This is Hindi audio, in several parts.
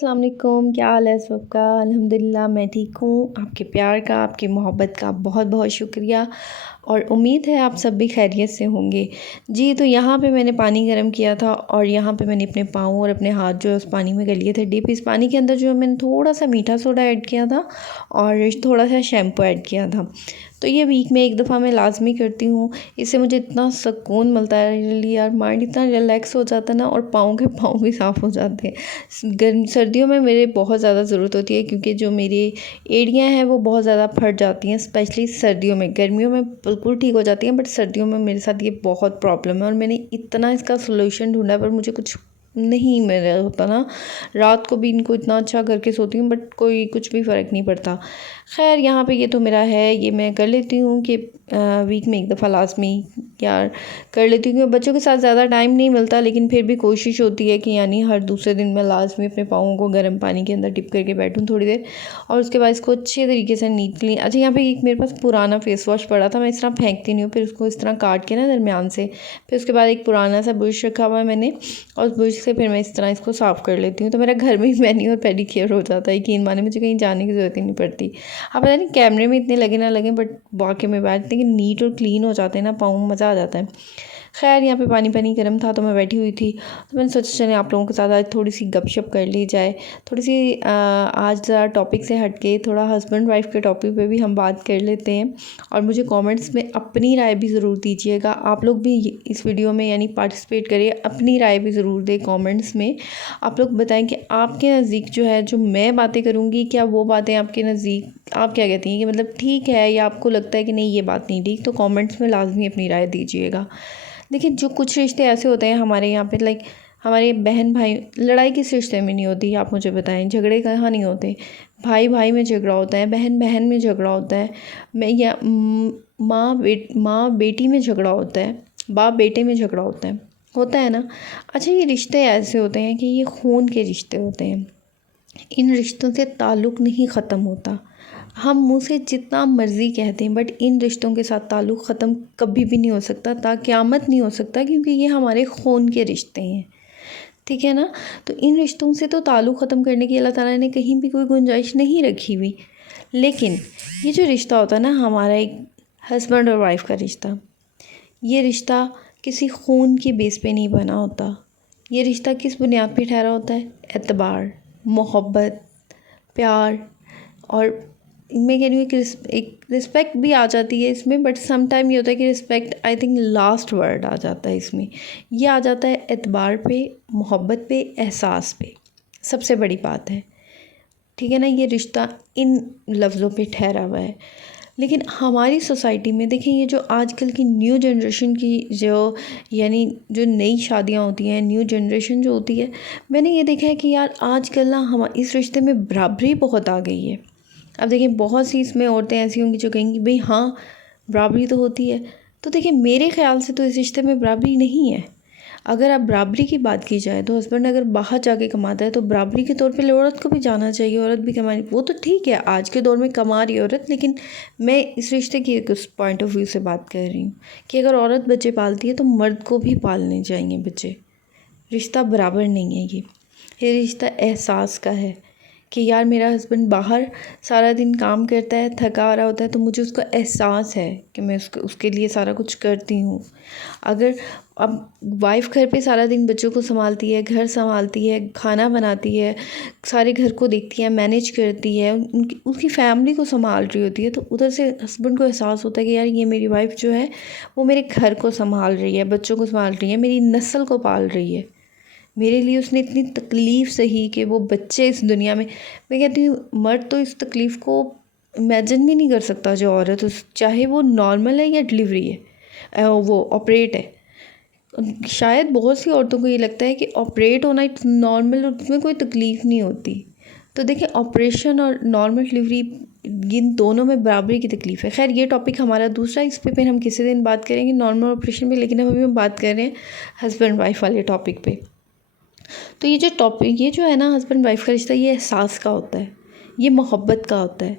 अस्सलाम वालेकुम, क्या हाल है सबका। अल्हम्दुलिल्लाह मैं ठीक हूँ। आपके प्यार का, आपकी मोहब्बत का बहुत बहुत शुक्रिया और उम्मीद है आप सब भी खैरियत से होंगे। जी, तो यहाँ पे मैंने पानी गर्म किया था और यहाँ पे मैंने अपने पाँव और अपने हाथ जो है उस पानी में कर लिए थे डिप। इस पानी के अंदर जो है मैंने थोड़ा सा मीठा सोडा ऐड किया था और थोड़ा सा शैम्पू ऐड किया था। तो ये वीक में एक दफ़ा मैं लाज़मी करती हूँ। इससे मुझे इतना सुकून मिलता है, रियली यार माइंड इतना रिलैक्स हो जाता है ना, और पाँव के पाँव भी साफ़ हो जाते हैं। गर्म सर्दियों में मेरे बहुत ज़्यादा ज़रूरत होती है, क्योंकि जो मेरी एड़ियाँ हैं वो बहुत ज़्यादा फट जाती हैं, स्पेशली सर्दियों में। गर्मियों में बिल्कुल ठीक हो जाती हैं, बट सर्दियों में मेरे साथ ये बहुत प्रॉब्लम है और मैंने इतना इसका सोल्यूशन ढूंढा पर मुझे कुछ नहीं मेरा होता ना। रात को भी इनको इतना अच्छा करके सोती हूँ बट कोई कुछ भी फ़र्क नहीं पड़ता। खैर, यहाँ पे ये तो मेरा है, ये मैं कर लेती हूँ कि वीक में एक दफ़ा लाज़मी यार कर लेती हूँ, क्योंकि बच्चों के साथ ज़्यादा टाइम नहीं मिलता, लेकिन फिर भी कोशिश होती है कि यानी हर दूसरे दिन मैं लाज़मी अपने पाँवों को गर्म पानी के अंदर डिप करके बैठूँ थोड़ी देर, और उसके बाद इसको अच्छे तरीके से नीटली। अच्छा, यहाँ पे एक मेरे पास पुराना फेस वॉश पड़ा था, मैं इस तरह फेंकती नहीं हूँ, फिर उसको इस तरह काट के ना दरमियान से, फिर उसके बाद एक पुराना सा ब्रश रखा हुआ है मैंने, और उस ब्रश से फिर मैं इस तरह इसको साफ़ कर लेती हूँ। तो मेरा घर में ही मैनी और पेडिक्योर हो जाता है, यकीन माने मुझे कहीं जाने की ज़रूरत ही नहीं पड़ती। अब पता नहीं कैमरे में इतने लगे ना लगे, बट वाकई में बात इतनी नीट और क्लीन हो जाते हैं ना पाँव, मज़ा आ जाता है। खैर, यहाँ पे पानी पानी गर्म था तो मैं बैठी हुई थी, तो मैंने सोचा चलें आप लोगों के साथ आज थोड़ी सी गपशप कर ली जाए। थोड़ी सी आज ज़रा टॉपिक से हट के थोड़ा हस्बैंड वाइफ के टॉपिक पे भी हम बात कर लेते हैं। और मुझे कमेंट्स में अपनी राय भी ज़रूर दीजिएगा। आप लोग भी इस वीडियो में यानी पार्टिसिपेट करिए, अपनी राय भी ज़रूर दें कमेंट्स में। आप लोग बताएं कि आपके नज़दीक जो है, जो मैं बातें करूँगी, क्या वो बातें आपके नज़दीक आप क्या कहती हैं कि मतलब ठीक है, या आपको लगता है कि नहीं ये बात नहीं ठीक। तो कमेंट्स में लाजमी अपनी राय दीजिएगा। देखिए, जो कुछ रिश्ते ऐसे होते हैं हमारे यहाँ पे, लाइक हमारे बहन भाई, लड़ाई किस रिश्ते में नहीं होती आप मुझे बताएं, झगड़े कहाँ नहीं होते। भाई भाई में झगड़ा होता है, बहन बहन में झगड़ा होता है, मैं या माँ बेटी में झगड़ा होता है, बाप बेटे में झगड़ा होता है ना। अच्छा, ये रिश्ते ऐसे होते हैं कि ये खून के रिश्ते होते हैं। इन रिश्तों से ताल्लुक़ नहीं ख़त्म होता। हम मुँह से जितना मर्ज़ी कहते हैं, बट इन रिश्तों के साथ ताल्लुक़ ख़त्म कभी भी नहीं हो सकता, ता क़यामत नहीं हो सकता, क्योंकि ये हमारे खून के रिश्ते हैं। ठीक है ना। तो इन रिश्तों से तो ताल्लुक़ ख़त्म करने की अल्लाह ताला ने कहीं भी कोई गुंजाइश नहीं रखी हुई। लेकिन ये जो रिश्ता होता है ना हमारा, एक हस्बैंड और वाइफ का रिश्ता, ये रिश्ता किसी खून की बेस पे नहीं बना होता। ये रिश्ता किस बुनियाद पे ठहरा होता है? एतबार, मोहब्बत, प्यार, और मैं कह रही हूँ कि एक रिस्पेक्ट भी आ जाती है इसमें, बट सम टाइम ये होता है कि respect I think last word आ जाता है इसमें। ये आ जाता है एतबार पे, मोहब्बत पे, एहसास पे, सबसे बड़ी बात है। ठीक है ना, ये रिश्ता इन लफ्ज़ों पे ठहरा हुआ है। लेकिन हमारी सोसाइटी में देखें, ये जो आजकल की न्यू जनरेशन की जो यानी जो नई शादियां होती हैं, न्यू जनरेशन जो होती है, मैंने ये देखा है कि यार आजकल ना हम इस रिश्ते में बराबरी बहुत आ गई है। अब देखिए, बहुत सी इसमें औरतें ऐसी होंगी जो कहेंगी भाई हाँ, बराबरी तो होती है। तो देखिए, मेरे ख़्याल से तो इस रिश्ते में बराबरी नहीं है। अगर आप बराबरी की बात की जाए तो हस्बैंड अगर बाहर जाके कमाता है तो बराबरी के तौर पे औरत को भी जाना चाहिए, औरत भी कमानी, वो तो ठीक है, आज के दौर में कमा रही है औरत। लेकिन मैं इस रिश्ते की एक उस पॉइंट ऑफ व्यू से बात कर रही हूँ कि अगर औरत बच्चे पालती है तो मर्द को भी पालने चाहिए बच्चे। रिश्ता बराबर नहीं है ये रिश्ता एहसास का है कि यार मेरा हस्बैंड बाहर सारा दिन काम करता है, थका आ रहा होता है, तो मुझे उसका एहसास है कि मैं उसके लिए सारा कुछ करती हूँ। अगर अब वाइफ़ घर पे सारा दिन बच्चों को संभालती है, घर संभालती है, खाना बनाती है, सारे घर को देखती है, मैनेज करती है, उनकी उसकी फैमिली को संभाल रही होती है, तो उधर से हस्बैंड को एहसास होता है कि यार ये मेरी वाइफ़ जो है वो मेरे घर को संभाल रही है, बच्चों को संभाल रही है, मेरी नस्ल को पाल रही है। मेरे लिए उसने इतनी तकलीफ़ सही कि वो बच्चे इस दुनिया में, मैं कहती हूँ मर्द तो इस तकलीफ़ को इमेजिन भी नहीं कर सकता जो औरत, उस चाहे वो नॉर्मल है या डिलीवरी है, वो ऑपरेट है। शायद बहुत सी औरतों को ये लगता है कि ऑपरेट होना इट्स नॉर्मल, उसमें कोई तकलीफ़ नहीं होती। तो देखिए, ऑपरेशन और नॉर्मल डिलीवरी, इन दोनों में बराबरी की तकलीफ़ है। खैर, ये टॉपिक हमारा दूसरा, इस पे फिर हम किसी दिन बात करेंगे नॉर्मल ऑपरेशन पे, लेकिन अभी हम बात कर रहे हैं हस्बैंड वाइफ वाले टॉपिक पे। तो ये जो टॉपिक, ये जो है ना हस्बैंड वाइफ का रिश्ता, ये एहसास का होता है, ये मोहब्बत का होता है।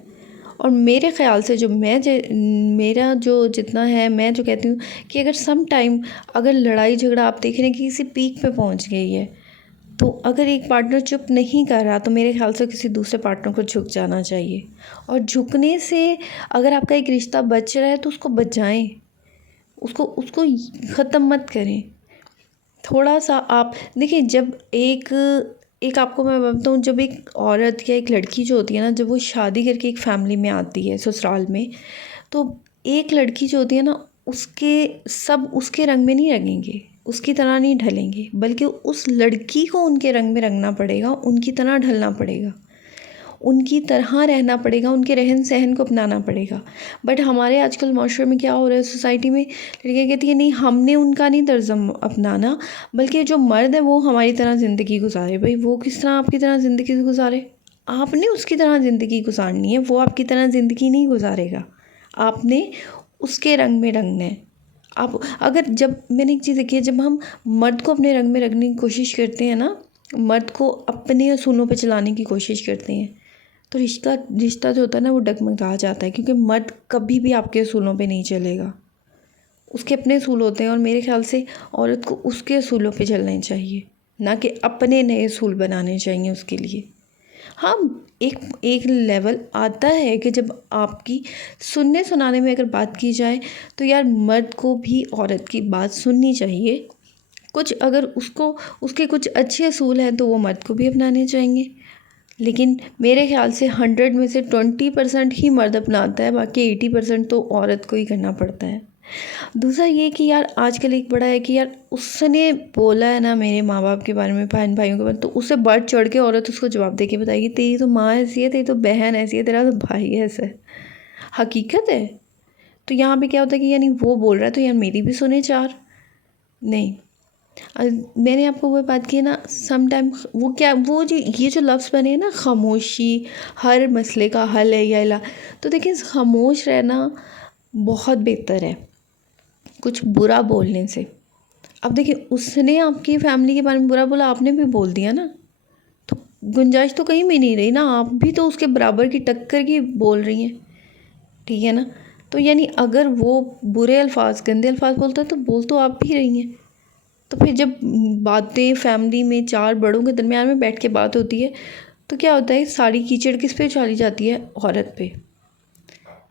और मेरे ख़्याल से मेरा जो जितना है, मैं जो कहती हूँ कि अगर सम टाइम अगर लड़ाई झगड़ा आप देख रहे हैं कि किसी पीक पे पहुँच गई है, तो अगर एक पार्टनर चुप नहीं कर रहा तो मेरे ख़्याल से किसी दूसरे पार्टनर को झुक जाना चाहिए। और झुकने से अगर आपका एक रिश्ता बच रहा है तो उसको बचाएं, उसको उसको ख़त्म मत करें। थोड़ा सा आप देखिए, जब एक एक आपको मैं बताऊँ, जब एक औरत या एक लड़की जो होती है ना, जब वो शादी करके एक फैमिली में आती है ससुराल में, तो एक लड़की जो होती है ना, उसके सब उसके रंग में नहीं रंगेंगे, उसकी तरह नहीं ढलेंगे, बल्कि उस लड़की को उनके रंग में रंगना पड़ेगा, उनकी तरह ढलना पड़ेगा, उनकी तरह रहना पड़ेगा, उनके रहन सहन को अपनाना पड़ेगा। बट हमारे आजकल माशरे में क्या हो रहा है, सोसाइटी में लड़कियाँ कहती है नहीं, हमने उनका नहीं तर्ज अपनाना, बल्कि जो मर्द है वो हमारी तरह ज़िंदगी गुजारे। भाई वो किस तरह आपकी तरह ज़िंदगी गुजारे? आपने उसकी तरह ज़िंदगी गुजारनी है, वो आपकी तरह ज़िंदगी नहीं गुजारेगा। आपने उसके रंग में रंगना है। आप अगर, जब मैंने एक चीज़ देखी है, जब हम मर्द को अपने रंग में रखने की कोशिश करते हैं ना, मर्द को अपने असूलों पे चलाने की कोशिश करते हैं, तो रिश्ता रिश्ता जो होता है ना, वो डगमगा जाता है। क्योंकि मर्द कभी भी आपके असूलों पे नहीं चलेगा, उसके अपने असूल होते हैं। और मेरे ख्याल से औरत को उसके असूलों पे चलना चाहिए, ना कि अपने नए असूल बनाने चाहिए उसके लिए। हाँ, एक एक लेवल आता है कि जब आपकी सुनने सुनाने में अगर बात की जाए तो यार, मर्द को भी औरत की बात सुननी चाहिए। कुछ अगर उसको उसके कुछ अच्छे असूल हैं तो वो मर्द को भी अपनाने चाहिए। लेकिन मेरे ख़्याल से 100 में से 20% ही मर्द अपनाता है, बाकी 80% तो औरत को ही करना पड़ता है। दूसरा ये कि यार, आजकल एक बड़ा है कि यार, उसने बोला है ना मेरे माँ बाप के बारे में, बहन भाइयों के बारे में, तो उससे बढ़ चढ़ के औरत उसको जवाब दे के बताएगी, तेरी तो माँ ऐसी है, तेरी तो बहन ऐसी है, तेरा तो भाई ऐसा है। हकीकत है। तो यहाँ पे क्या होता है कि यानी वो बोल रहा है तो यार मेरी भी सुने चार। नहीं, मैंने आपको वो बात की है ना, सम टाइम वो क्या, वो जो ये जो लफ्ज़ बने हैं ना, खामोशी हर मसले का हल है या इला, तो देखिए, खामोश रहना बहुत बेहतर है कुछ बुरा बोलने से। अब देखिए, उसने आपकी फैमिली के बारे में बुरा बोला, आपने भी बोल दिया ना, तो गुंजाइश तो कहीं भी नहीं रही ना, आप भी तो उसके बराबर की टक्कर की बोल रही हैं, ठीक है ना। तो यानी अगर वो बुरे अल्फाज, गंदे अल्फाज बोलता है तो बोल तो आप भी रही हैं। तो फिर जब बातें फैमिली में चार बड़ों के दरमियान में बैठ के बात होती है, तो क्या होता है, सारी कीचड़ किस पे उछाली जाती है? औरत पे।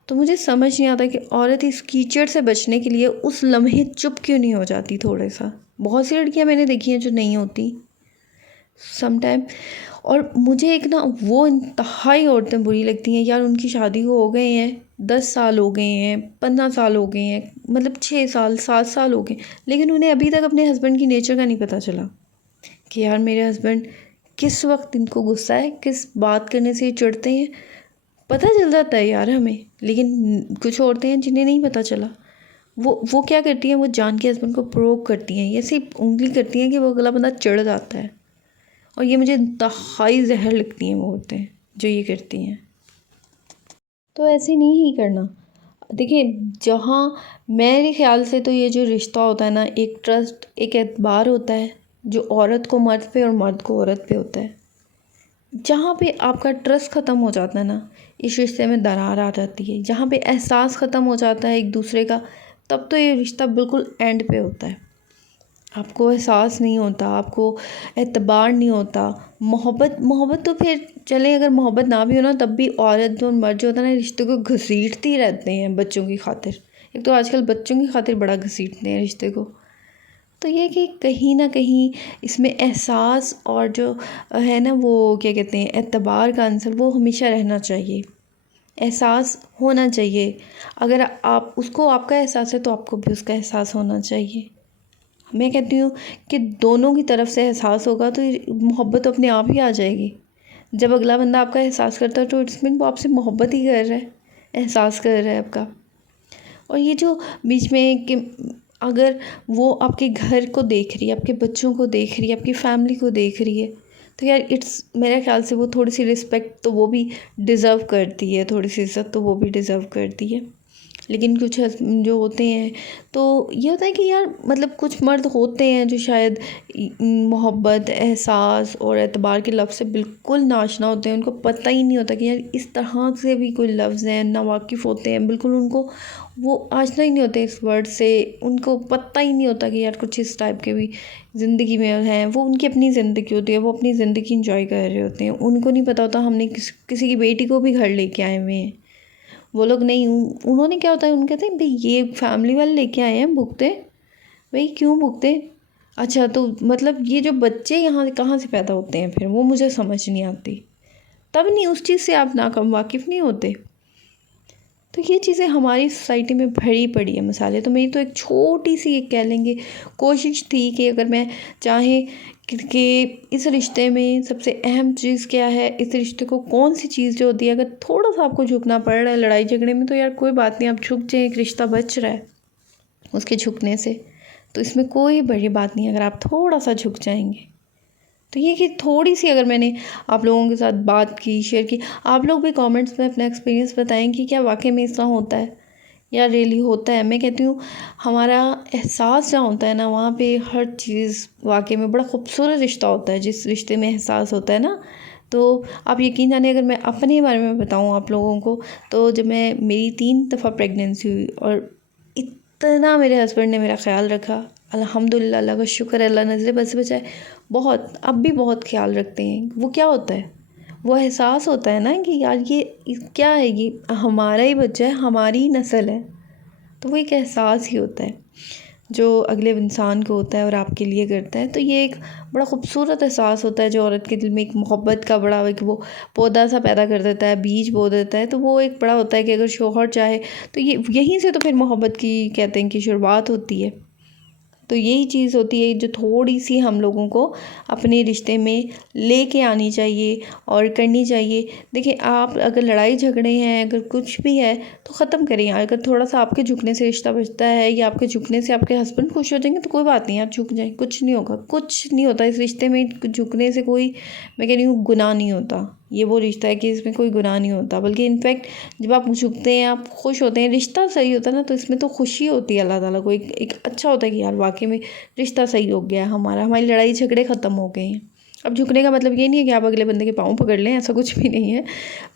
तो मुझे समझ नहीं आता कि औरत इस कीचड़ से बचने के लिए उस लम्हे चुप क्यों नहीं हो जाती थोड़े सा। बहुत सी लड़कियां मैंने देखी हैं जो नहीं होती सम टाइम। और मुझे एक ना वो इंतहाई औरतें बुरी लगती हैं यार, उनकी शादी को हो गए हैं 10 साल, हो गए हैं 15 साल, हो गए हैं मतलब 6 साल 7 साल हो गए, लेकिन उन्हें अभी तक अपने हस्बैंड की नेचर का नहीं पता चला कि यार मेरे हस्बैंड किस वक्त इनको गुस्सा है, किस बात करने से ये चिढ़ते हैं। पता चल जाता है यार हमें, लेकिन कुछ औरतें हैं जिन्हें नहीं पता चला। वो क्या करती हैं, वो जान के हस्बैंड को प्रोवोक करती हैं, ऐसे उंगली करती हैं कि वो अगला बंदा चिढ़ जाता है। और ये मुझे इंतहाई जहर लगती हैं वो औरतें जो ये करती हैं। तो ऐसे नहीं ही करना। देखिए, जहाँ मेरे ख़्याल से तो ये जो रिश्ता होता है ना, एक ट्रस्ट, एक एतबार होता है जो औरत को मर्द पे और मर्द को औरत पे होता है। जहाँ पे आपका ट्रस्ट ख़त्म हो जाता है ना, इस रिश्ते में दरार आ जाती है। जहाँ पे एहसास ख़त्म हो जाता है एक दूसरे का, तब तो ये रिश्ता बिल्कुल एंड पे होता है। आपको एहसास नहीं होता, आपको एतबार नहीं होता। मोहब्बत मोहब्बत तो फिर चले, अगर मोहब्बत ना भी हो ना, तब भी औरत और मर्द जो होता है ना, रिश्ते को घसीटती रहते हैं बच्चों की खातिर। एक तो आजकल बच्चों की खातिर बड़ा घसीटते हैं रिश्ते को। तो ये कि कहीं ना कहीं इसमें एहसास और जो है ना, वो क्या कहते हैं, एतबार का आंसर, वो हमेशा रहना चाहिए। एहसास होना चाहिए। अगर आप उसको, आपका एहसास है तो आपको भी उसका एहसास होना चाहिए। मैं कहती हूँ कि दोनों की तरफ से एहसास होगा तो मोहब्बत अपने आप ही आ जाएगी। जब अगला बंदा आपका एहसास करता है तो इट्स मीन वो आपसे मोहब्बत ही कर रहा है, एहसास कर रहा है आपका। और ये जो बीच में कि अगर वो आपके घर को देख रही है, आपके बच्चों को देख रही है, आपकी फैमिली को देख रही है, तो यार इट्स, मेरे ख्याल से वो थोड़ी सी रिस्पेक्ट तो वो भी डिज़र्व करती है, थोड़ी सी इज़्ज़त तो वो भी डिज़र्व करती है। लेकिन कुछ जो होते हैं तो ये होता है कि यार मतलब कुछ मर्द होते हैं जो शायद मोहब्बत, एहसास और एतबार के लफ्ज़ से बिल्कुल नाशना होते हैं। उनको पता ही नहीं होता कि यार इस तरह से भी कोई लफ्ज़ हैं, नावाकिफ़ होते हैं, बिल्कुल उनको वो आशना ही नहीं होते इस वर्ड से। उनको पता ही नहीं होता कि यार कुछ इस टाइप के भी ज़िंदगी में हैं। वो उनकी अपनी ज़िंदगी होती है, वो अपनी ज़िंदगी इंजॉय कर रहे होते हैं। उनको नहीं पता होता हमने किसी की बेटी को भी घर लेके आए हुए हैं। वो लोग नहीं, उन्होंने क्या होता है, उनके कहते हैं भाई ये फैमिली वाले लेके आए हैं भुगते। भाई क्यों भुगते? अच्छा तो मतलब ये जो बच्चे यहाँ कहाँ से पैदा होते हैं फिर, वो मुझे समझ नहीं आती। तब नहीं उस चीज़ से आप नाकम वाकिफ़ नहीं होते। तो ये चीज़ें हमारी सोसाइटी में भरी पड़ी है मसाले। तो मेरी तो एक छोटी सी एक कह लेंगे कोशिश थी कि अगर मैं चाहे कि इस रिश्ते में सबसे अहम चीज़ क्या है, इस रिश्ते को कौन सी चीज़ जो होती है, अगर थोड़ा सा आपको झुकना पड़ रहा है लड़ाई झगड़े में तो यार कोई बात नहीं, आप झुक जाएं, एक रिश्ता बच रहा है उसके झुकने से। तो इसमें कोई बड़ी बात नहीं अगर आप थोड़ा सा झुक जाएंगे। तो ये कि थोड़ी सी अगर मैंने आप लोगों के साथ बात की, शेयर की, आप लोग भी कमेंट्स में अपना एक्सपीरियंस बताएं कि क्या वाकई में ऐसा होता है या रियली होता है। मैं कहती हूँ हमारा एहसास जहाँ होता है ना, वहाँ पे हर चीज़ वाकई में बड़ा खूबसूरत रिश्ता होता है। जिस रिश्ते में एहसास होता है ना, तो आप यकीन जाने अगर मैं अपने बारे में बताऊँ आप लोगों को, तो जब मैं मेरी 3 दफ़ा प्रेगनेंसी हुई और इतना मेरे हस्बैंड ने मेरा ख़्याल रखा, अल्हम्दुलिल्लाह, अल्लाह का शुक्र है, अल्लाह नज़र बस बचाए, बहुत अब भी बहुत ख्याल रखते हैं। वो क्या होता है, वो एहसास होता है ना कि यार ये क्या है, ये हमारा ही बच्चा है, हमारी ही नस्ल है। तो वो एक एहसास ही होता है जो अगले इंसान को होता है और आपके लिए करता है। तो ये एक बड़ा खूबसूरत एहसास होता है जो औरत के दिल में एक मोहब्बत का बड़ा एक वो पौधा सा पैदा कर देता है, बीज बो देता है। तो वो एक बड़ा होता है कि अगर शौहर चाहे तो ये यहीं से तो फिर मोहब्बत की कहते हैं कि शुरुआत होती है। तो यही चीज़ होती है जो थोड़ी सी हम लोगों को अपने रिश्ते में लेके आनी चाहिए और करनी चाहिए। देखिए आप अगर लड़ाई झगड़े हैं, अगर कुछ भी है तो ख़त्म करें यार। अगर थोड़ा सा आपके झुकने से रिश्ता बचता है या आपके झुकने से आपके हस्बैंड खुश हो जाएंगे तो कोई बात नहीं, आप झुक जाएं, कुछ नहीं होगा, कुछ नहीं होता इस रिश्ते में। झुकने से कोई, मैं कह रही हूँ, गुनाह नहीं होता। ये वो रिश्ता है कि इसमें कोई गुनाह नहीं होता, बल्कि इनफैक्ट जब आप झुकते हैं, आप खुश होते हैं, रिश्ता सही होता है ना, तो इसमें तो खुशी होती है। अल्लाह ताला को एक अच्छा होता है कि यार वाकई में रिश्ता सही हो गया है हमारा, हमारी लड़ाई झगड़े ख़त्म हो गए हैं। अब झुकने का मतलब ये नहीं है कि आप अगले बंदे के पाँव पकड़ लें, ऐसा कुछ भी नहीं है।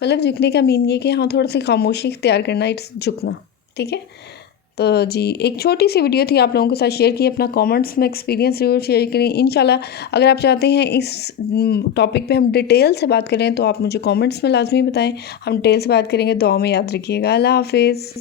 मतलब झुकने का मीन ये कि हाँ थोड़ा सी खामोशी इख्तियार करना, इट्स झुकना, ठीक है। तो जी एक छोटी सी वीडियो थी आप लोगों के साथ शेयर की। अपना कमेंट्स में एक्सपीरियंस ज़रूर शेयर करें। इंशाल्लाह अगर आप चाहते हैं इस टॉपिक पे हम डिटेल से बात करें तो आप मुझे कमेंट्स में लाजमी बताएं, हम डिटेल से बात करेंगे। दुआ में याद रखिएगा। अल्लाह हाफिज़।